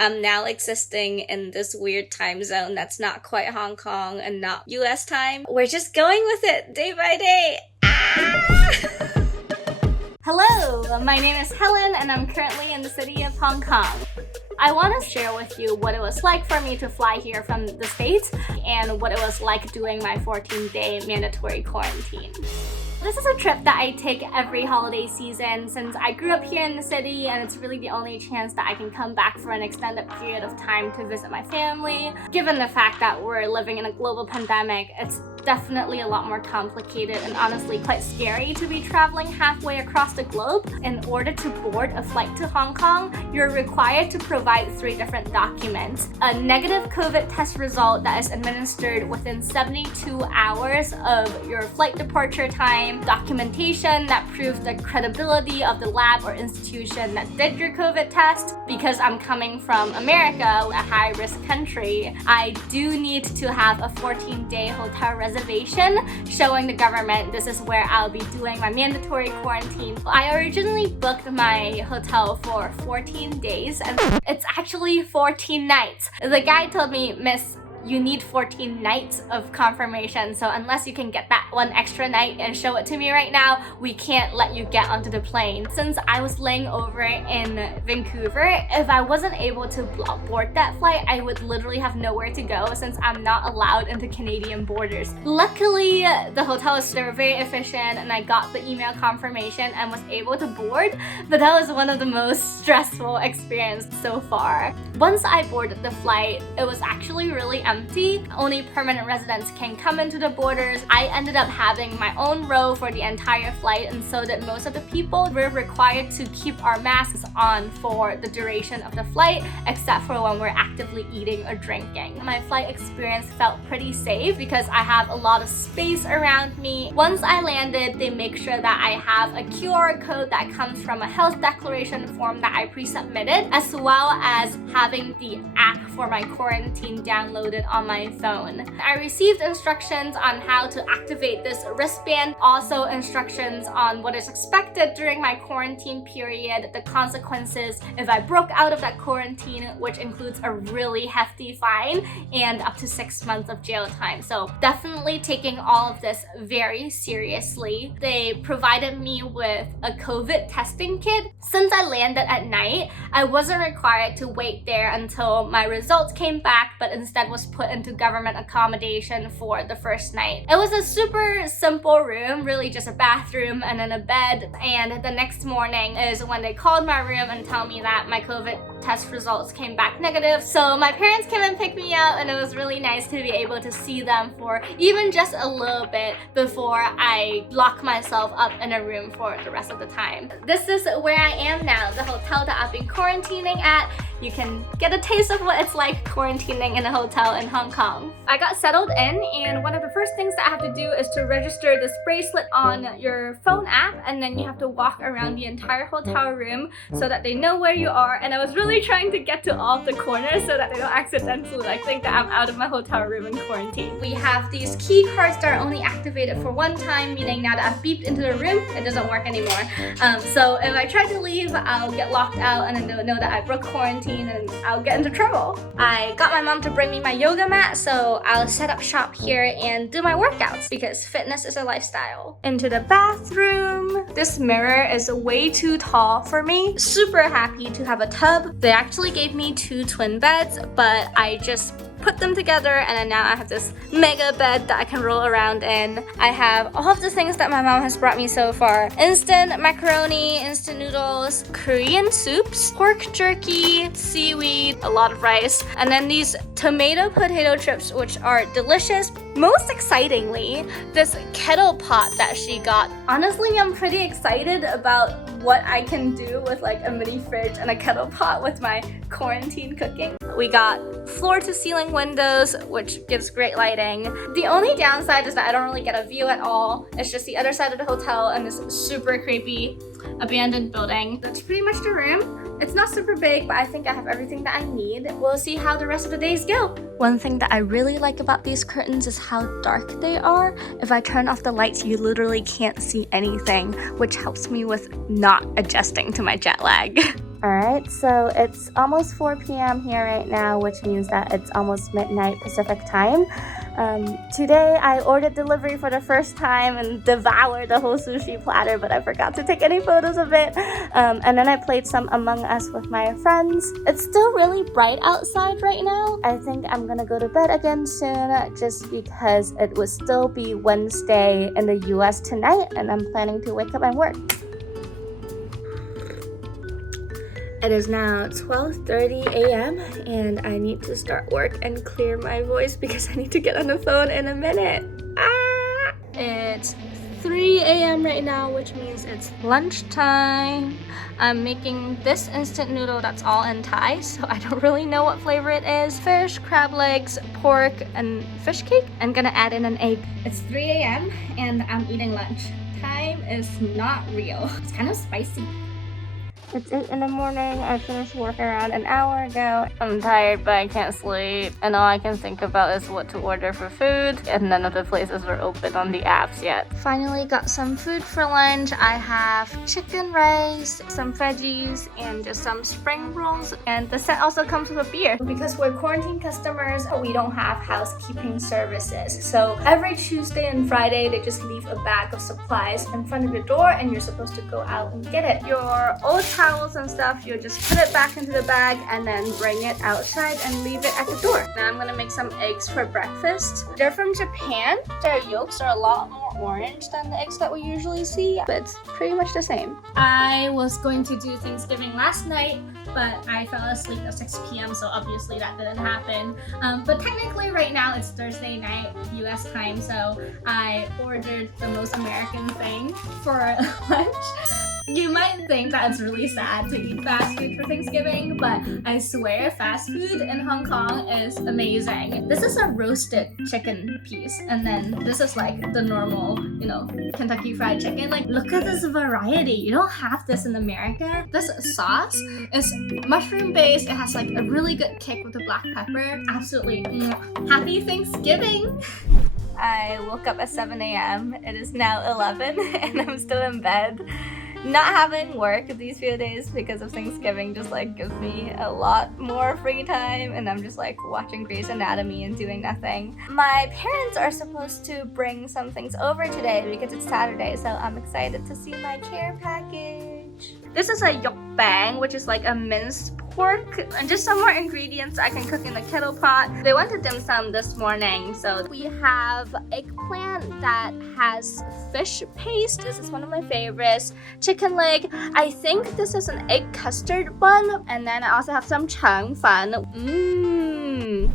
I'm now existing in this weird time zone that's not quite Hong Kong and not US time. We're just going with it day by day. Hello, my name is Helen and I'm currently in the city of Hong Kong. I want to share with you what it was like for me to fly here from the States and what it was like doing my 14-day mandatory quarantine. This is a trip that I take every holiday season since I grew up here in the city and it's really the only chance that I can come back for an extended period of time to visit my family. Given the fact that we're living in a global pandemic, it's definitely a lot more complicated and honestly quite scary to be traveling halfway across the globe. In order to board a flight to Hong Kong, you're required to provide 3 different documents. A negative COVID test result that is administered within 72 hours of your flight departure time, documentation that proves the credibility of the lab or institution that did your COVID test. Because I'm coming from America, a high-risk country, I do need to have a 14-day hotel reservation showing the government this is where I'll be doing my mandatory quarantine. I originally booked my hotel for 14 days and it's actually 14 nights. The guy told me, "Miss, you need 14 nights of confirmation, so unless you can get that 1 extra night and show it to me right now, we can't let you get onto the plane." Since I was laying over in Vancouver, if I wasn't able to board that flight, I would literally have nowhere to go since I'm not allowed into Canadian borders. Luckily, the hotel was very efficient and I got the email confirmation and was able to board, but that was one of the most stressful experiences so far. Once I boarded the flight, it was actually really empty. Only permanent residents can come into the borders. I ended up having my own row for the entire flight, and so did most of the people. We're required to keep our masks on for the duration of the flight, except for when we're actively eating or drinking. My flight experience felt pretty safe because I have a lot of space around me. Once I landed, they make sure that I have a QR code that comes from a health declaration form that I pre-submitted, as well as having the app for my quarantine downloaded on my phone. I received instructions on how to activate this wristband, also instructions on what is expected during my quarantine period, the consequences if I broke out of that quarantine, which includes a really hefty fine and up to 6 months of jail time. So definitely taking all of this very seriously. They provided me with a COVID testing kit. Since I landed at night, I wasn't required to wait there until my results came back, but instead was put into government accommodation for the first night. It was a super simple room, really just a bathroom and then a bed, and the next morning is when they called my room and told me that my COVID test results came back negative. So my parents came and picked me up and it was really nice to be able to see them for even just a little bit before I lock myself up in a room for the rest of the time. This is where I am now, the hotel that I've been quarantining at. You can get a taste of what it's like quarantining in a hotel in Hong Kong. I got settled in and one of the first things that I have to do is to register this bracelet on your phone app, and then you have to walk around the entire hotel room so that they know where you are. And I was really trying to get to all of the corners so that they don't accidentally think that I'm out of my hotel room in quarantine. We have these key cards that are only activated for 1 time, meaning now that I've beeped into the room, it doesn't work anymore. So if I try to leave, I'll get locked out and then they'll know that I broke quarantine and I'll get into trouble. I got my mom to bring me my yoga mat, so I'll set up shop here and do my workouts because fitness is a lifestyle. Into the bathroom. This mirror is way too tall for me. Super happy to have a tub. They actually gave me 2 twin beds, but I just put them together and then now I have this mega bed that I can roll around in. I have all of the things that my mom has brought me so far. Instant macaroni, instant noodles, Korean soups, pork jerky, seaweed, a lot of rice, and then these tomato potato chips which are delicious. Most excitingly, this kettle pot that she got. Honestly, I'm pretty excited about what I can do with like a mini fridge and a kettle pot with my quarantine cooking. We got floor to ceiling windows, which gives great lighting. The only downside is that I don't really get a view at all. It's just the other side of the hotel and this super creepy abandoned building. That's pretty much the room. It's not super big, but I think I have everything that I need. We'll see how the rest of the days go. One thing that I really like about these curtains is how dark they are. If I turn off the lights, you literally can't see anything, which helps me with not adjusting to my jet lag. Alright, so it's almost 4 p.m. here right now, which means that it's almost midnight Pacific time. Today I ordered delivery for the first time and devoured the whole sushi platter, but I forgot to take any photos of it. And then I played some Among Us with my friends. It's still really bright outside right now. I think I'm gonna go to bed again soon just because it will still be Wednesday in the US tonight and I'm planning to wake up and work. It is now 12:30 a.m. and I need to start work and clear my voice because I need to get on the phone in a minute. It's 3 a.m. right now, which means it's lunchtime. I'm making this instant noodle that's all in Thai, so I don't really know what flavor it is. Fish, crab legs, pork, and fish cake. I'm gonna add in an egg. It's 3 a.m. and I'm eating lunch. Time is not real. It's kind of spicy. It's 8 in the morning. I finished work around an hour ago. I'm tired, but I can't sleep. And all I can think about is what to order for food. And none of the places are open on the apps yet. Finally got some food for lunch. I have chicken rice, some veggies, and just some spring rolls. And the set also comes with a beer. Because we're quarantine customers, we don't have housekeeping services. So every Tuesday and Friday, they just leave a bag of supplies in front of your door and you're supposed to go out and get it. Your old towels and stuff, you just put it back into the bag and then bring it outside and leave it at the door. Now I'm gonna make some eggs for breakfast. They're from Japan. Their yolks are a lot more orange than the eggs that we usually see, but it's pretty much the same. I was going to do Thanksgiving last night, but I fell asleep at 6 p.m. so obviously that didn't happen. But technically right now it's Thursday night US time, so I ordered the most American thing for lunch. You might think that it's really sad to eat fast food for Thanksgiving, but I swear fast food in Hong Kong is amazing. This is a roasted chicken piece, and then this is like the normal, Kentucky Fried Chicken. Like, look at this variety. You don't have this in America. This sauce is mushroom based. It has like a really good kick with the black pepper. Absolutely. Happy Thanksgiving! I woke up at 7 a.m. It is now 11 and I'm still in bed. Not having work these few days because of Thanksgiving just like gives me a lot more free time and I'm just like watching Grey's Anatomy and doing nothing. My parents are supposed to bring some things over today because it's Saturday, so I'm excited to see my care package. This is a yok bang, which is like a minced pork and just some more ingredients I can cook in the kettle pot. They went to dim sum this morning, so we have eggplant that has fish paste. This is one of my favorites. Chicken leg. I think this is an egg custard bun, and then I also have some chang fan. The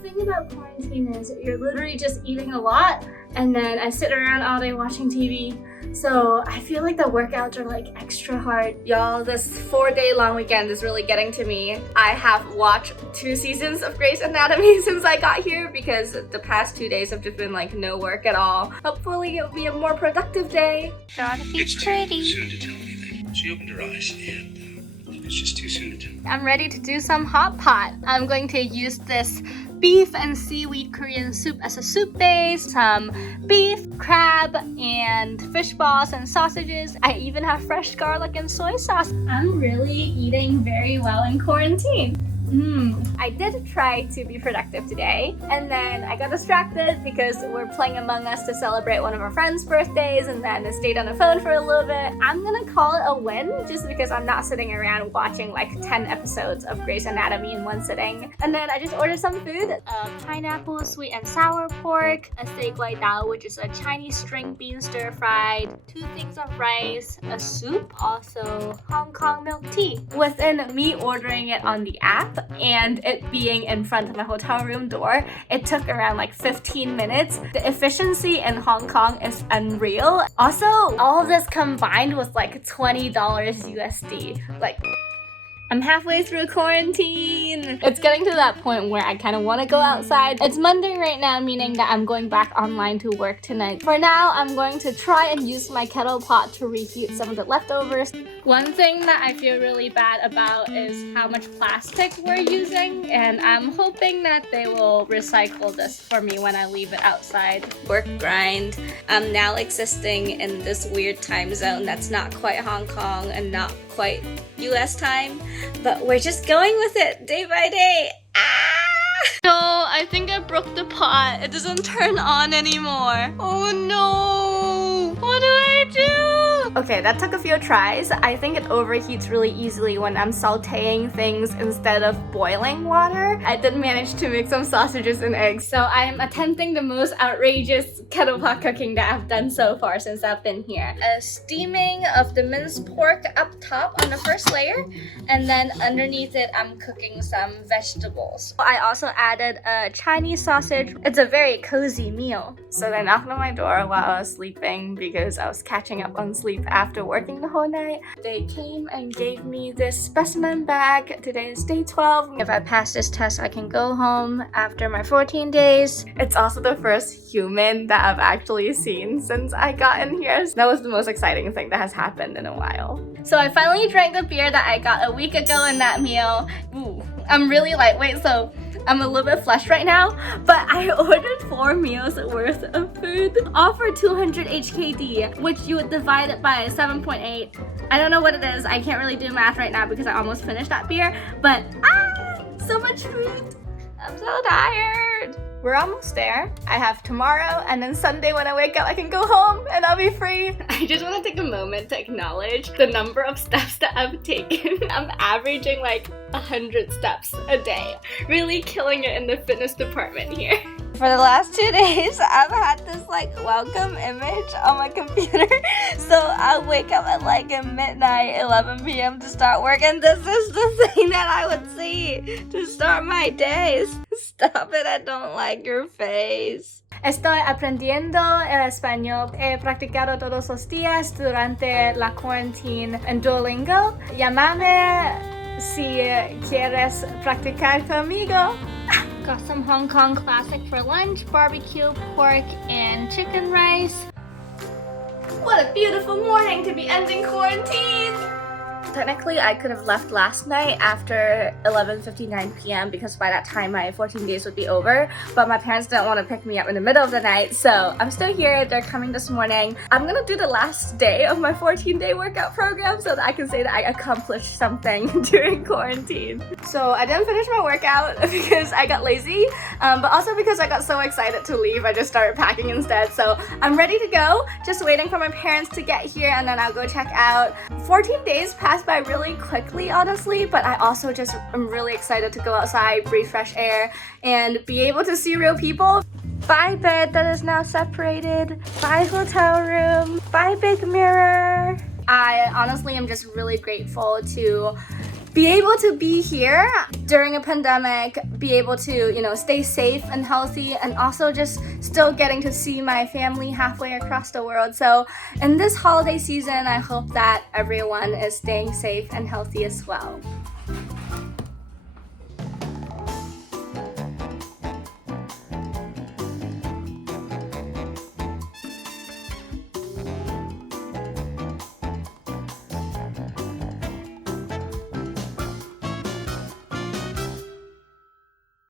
thing about quarantine is you're literally just eating a lot, and then I sit around all day watching TV. So I feel like the workouts are like extra hard. Y'all, this 4-day long weekend is really getting to me. I have watched 2 seasons of Grey's Anatomy since I got here because the past 2 days have just been like no work at all. Hopefully it'll be a more productive day. It's too soon to tell anything. She opened her eyes and it's just too soon to tell. I'm ready to do some hot pot. I'm going to use this beef and seaweed Korean soup as a soup base, some beef, crab, and fish balls and sausages. I even have fresh garlic and soy sauce. I'm really eating very well in quarantine. I did try to be productive today, and then I got distracted because we're playing Among Us to celebrate one of our friends' birthdays, and then I stayed on the phone for a little bit. I'm gonna call it a win just because I'm not sitting around watching like 10 episodes of Grey's Anatomy in one sitting. And then I just ordered some food. Pineapple, sweet and sour pork, a steak guai dao, which is a Chinese string bean stir-fried, 2 things of rice, a soup, also Hong Kong milk tea. Within me ordering it on the app and it being in front of my hotel room door, it took around like 15 minutes. The efficiency in Hong Kong is unreal. Also, all of this combined was like $20 USD. Like, I'm halfway through quarantine. It's getting to that point where I kind of want to go outside. It's Monday right now, meaning that I'm going back online to work tonight. For now, I'm going to try and use my kettle pot to reheat some of the leftovers. One thing that I feel really bad about is how much plastic we're using, and I'm hoping that they will recycle this for me when I leave it outside. Work grind. I'm now existing in this weird time zone that's not quite Hong Kong and not quite US time, but we're just going with it day by day. No, I think I broke the pot. It doesn't turn on anymore. Oh no! What do I do? Okay, that took a few tries. I think it overheats really easily when I'm sauteing things instead of boiling water. I did manage to make some sausages and eggs, so I am attempting the most outrageous kettle pot cooking that I've done so far since I've been here. A steaming of the minced pork up top on the first layer, and then underneath it I'm cooking some vegetables. I also added a Chinese sausage. It's a very cozy meal. So they knocked on my door while I was sleeping because I was catching up on sleep after working the whole night. They came and gave me this specimen bag. Today is day 12. If I pass this test, I can go home after my 14 days. It's also the first human that I've actually seen since I got in here. That was the most exciting thing that has happened in a while. So I finally drank the beer that I got a week ago in that meal. Ooh, I'm really lightweight, so I'm a little bit flushed right now, but I ordered 4 meals worth of food, all for 200 HKD, which you would divide it by 7.8. I don't know what it is. I can't really do math right now because I almost finished that beer, but so much food. I'm so tired. We're almost there. I have tomorrow, and then Sunday when I wake up, I can go home and I'll be free. I just want to take a moment to acknowledge the number of steps that I've taken. I'm averaging like 100 steps a day. Really killing it in the fitness department here. For the last 2 days, I've had this like welcome image on my computer. So I'll wake up at like midnight, 11 p.m. to start work, and this is the thing that I would see to start my days. Stop it, I don't like your face. Estoy aprendiendo el español. He practicado todos los días durante la cuarentena en Duolingo. Llámame si quieres practicar conmigo. Got some Hong Kong classic for lunch, barbecue, pork, and chicken rice. What a beautiful morning to be ending quarantine! Technically, I could have left last night after 11:59 p.m. because by that time my 14 days would be over, but my parents didn't want to pick me up in the middle of the night, so I'm still here. They're coming this morning. I'm gonna do the last day of my 14-day workout program so that I can say that I accomplished something during quarantine. So I didn't finish my workout because I got lazy, but also because I got so excited to leave, I just started packing instead. So I'm ready to go, just waiting for my parents to get here and then I'll go check out. 14 days passed by really quickly, honestly, but I also just am really excited to go outside, breathe fresh air, and be able to see real people. Bye bed that is now separated, bye hotel room, bye big mirror. I honestly am just really grateful to be able to be here during a pandemic, be able to, stay safe and healthy, and also just still getting to see my family halfway across the world. So in this holiday season, I hope that everyone is staying safe and healthy as well.